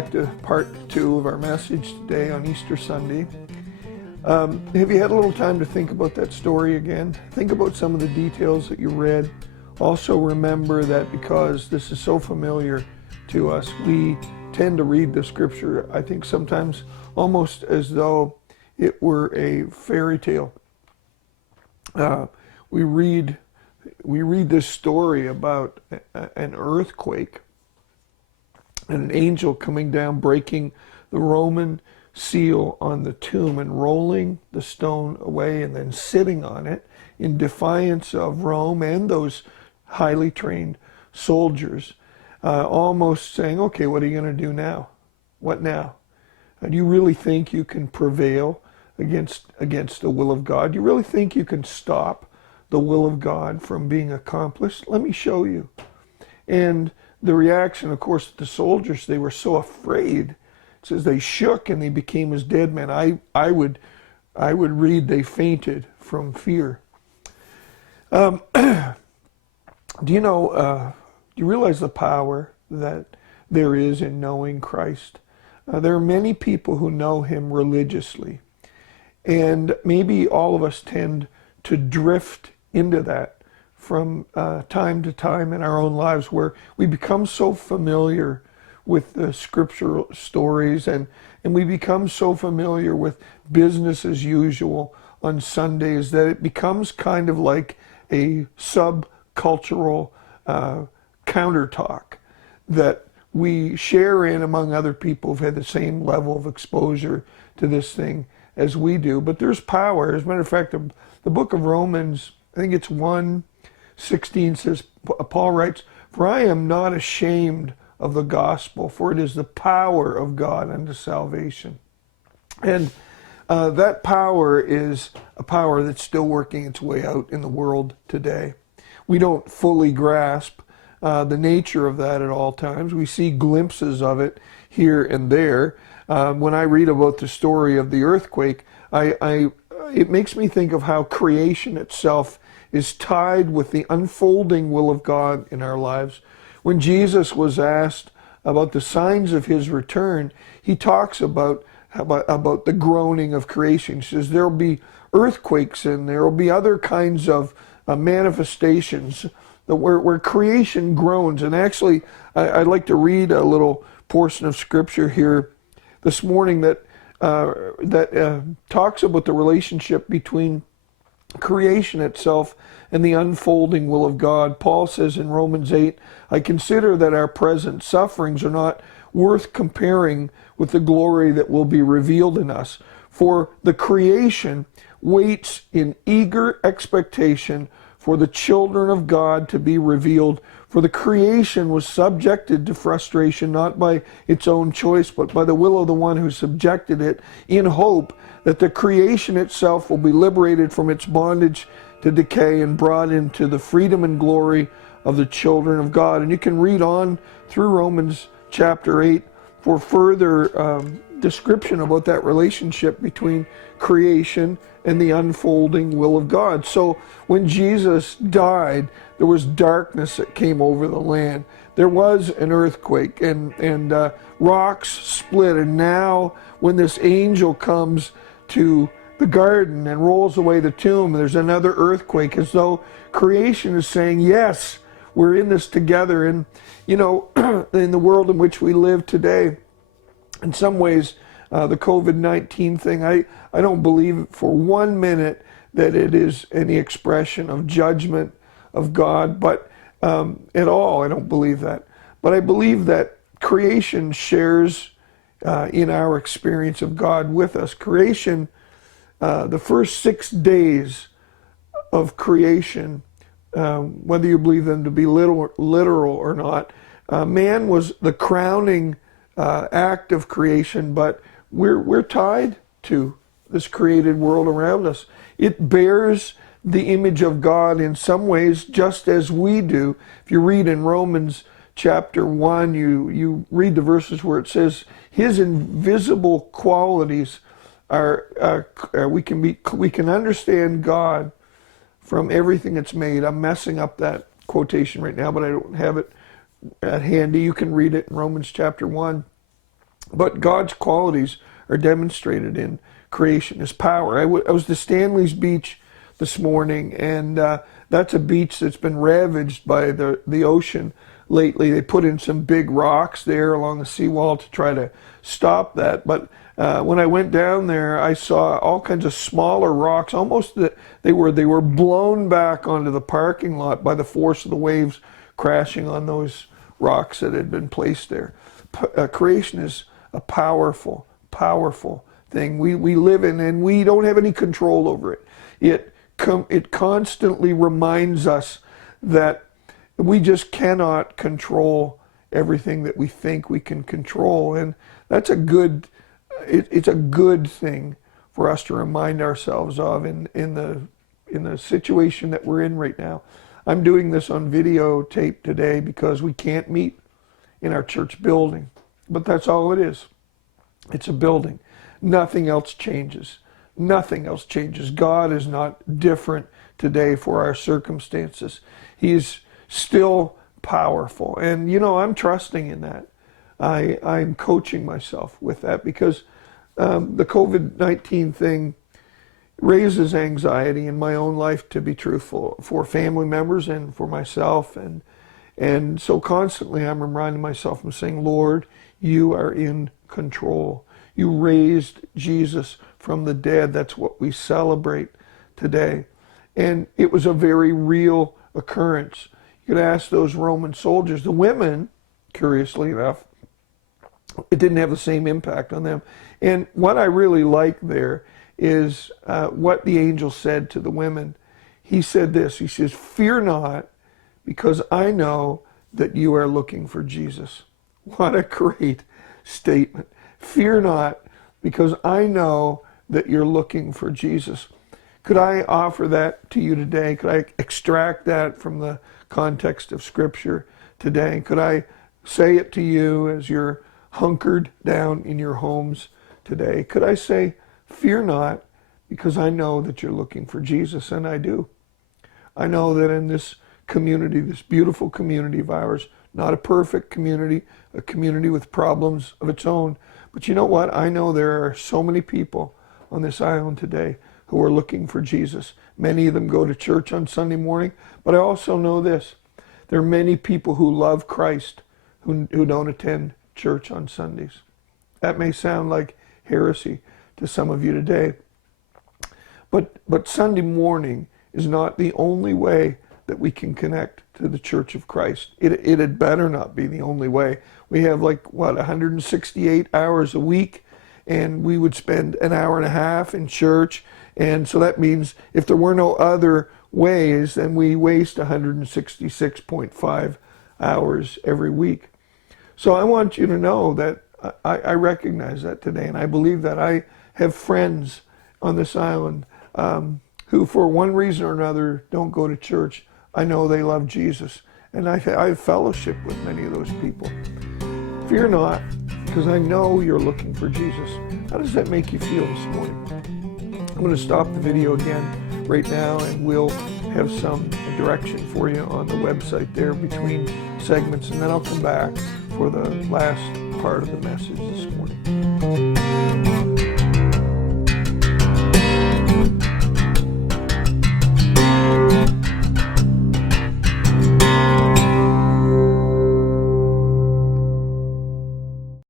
back to part 2 of our message today on Easter Sunday. Have you had a little time to think about that story again? Think about some of the details that you read. Also remember that because this is so familiar to us, we tend to read the scripture, I think sometimes almost as though it were a fairy tale. We read this story about an earthquake and an angel coming down, breaking the Roman seal on the tomb and rolling the stone away and then sitting on it in defiance of Rome and those highly trained soldiers, almost saying, okay, what are you going to do now? What now? Do you really think you can prevail against the will of God? Do you really think you can stop the will of God from being accomplished? Let me show you. And the reaction, of course, the soldiers, they were so afraid. It says they shook and they became as dead men. I would read they fainted from fear. Do you realize the power that there is in knowing Christ? There are many people who know him religiously. And maybe all of us tend to drift into that from time to time in our own lives, where we become so familiar with the scriptural stories and we become so familiar with business as usual on Sundays that it becomes kind of like a subcultural counter talk that we share in among other people who've had the same level of exposure to this thing as we do. But there's power. As a matter of fact, the book of Romans, I think it's 1:16 says, Paul writes, "For I am not ashamed of the gospel, for it is the power of God unto salvation." And that power is a power that's still working its way out in the world today. We don't fully grasp the nature of that at all times. We see glimpses of it here and there. When I read about the story of the earthquake, it makes me think of how creation itself is tied with the unfolding will of God in our lives. When Jesus was asked about the signs of his return, he talks about the groaning of creation. He says there will be earthquakes and there will be other kinds of manifestations where creation groans. And actually, I'd like to read a little portion of scripture here this morning that talks about the relationship between creation itself and the unfolding will of God. Paul says in Romans 8, "I consider that our present sufferings are not worth comparing with the glory that will be revealed in us. For the creation waits in eager expectation for the children of God to be revealed. For the creation was subjected to frustration, not by its own choice, but by the will of the one who subjected it, in hope that the creation itself will be liberated from its bondage to decay and brought into the freedom and glory of the children of God." And you can read on through Romans chapter 8 for further description about that relationship between creation and the unfolding will of God. So when Jesus died, there was darkness that came over the land. There was an earthquake and rocks split. And now when this angel comes to the garden and rolls away the tomb, there's another earthquake, as though creation is saying, yes, we're in this together. And, in the world in which we live today, in some ways, the COVID-19 thing, I don't believe for 1 minute that it is any expression of judgment of God, but at all, I don't believe that. But I believe that creation shares in our experience of God with us. Creation, the first 6 days of creation, whether you believe them to be literal or not, man was the crowning act of creation, but we're tied to this created world around us. It bears the image of God in some ways, just as we do. If you read in Romans chapter 1, you read the verses where it says his invisible qualities we can understand God from everything that's made. I'm messing up that quotation right now, but I don't have it at handy. You can read it in Romans chapter 1. But God's qualities are demonstrated in creation, His power. I was to Stanley's Beach this morning, and that's a beach that's been ravaged by the ocean lately. They put in some big rocks there along the seawall to try to stop that. But when I went down there, I saw all kinds of smaller rocks, almost that they were blown back onto the parking lot by the force of the waves crashing on those rocks that had been placed there. Creation is a powerful, powerful thing we live in, and we don't have any control over it. It constantly reminds us that we just cannot control everything that we think we can control, and that's it's a good thing for us to remind ourselves of in the situation that we're in right now. I'm doing this on videotape today because we can't meet in our church building, but that's all it is. It's a building. Nothing else changes. Nothing else changes. God is not different today for our circumstances. He is still powerful. And, I'm trusting in that. I'm coaching myself with that because the COVID-19 thing raises anxiety in my own life, to be truthful, for family members and for myself. And so constantly I'm reminding myself, I'm saying, Lord, you are in control. You raised Jesus from the dead. That's what we celebrate today. And it was a very real occurrence. You could ask those Roman soldiers. The women, curiously enough, it didn't have the same impact on them. And what I really like there is what the angel said to the women. He said this, he says, "Fear not, because I know that you are looking for Jesus." What a great statement. Fear not, because I know that you're looking for Jesus. Could I offer that to you today? Could I extract that from the context of Scripture today? Could I say it to you as you're hunkered down in your homes today? Could I say, fear not, because I know that you're looking for Jesus, and I do. I know that in this community, this beautiful community of ours, not a perfect community, a community with problems of its own, but you know what? I know there are so many people on this island today who are looking for Jesus. Many of them go to church on Sunday morning, but I also know this. There are many people who love Christ who don't attend church on Sundays. That may sound like heresy to some of you today, but Sunday morning is not the only way that we can connect to the Church of Christ. It had better not be the only way. We have 168 hours a week, and we would spend an hour and a half in church, and so that means if there were no other ways, then we waste 166.5 hours every week. So I want you to know that I recognize that today, and I believe that I have friends on this island who, for one reason or another, don't go to church. I know they love Jesus, and I have fellowship with many of those people. Fear not, because I know you're looking for Jesus. How does that make you feel this morning? I'm going to stop the video again right now, and we'll have some direction for you on the website there between segments, and then I'll come back for the last part of the message this morning.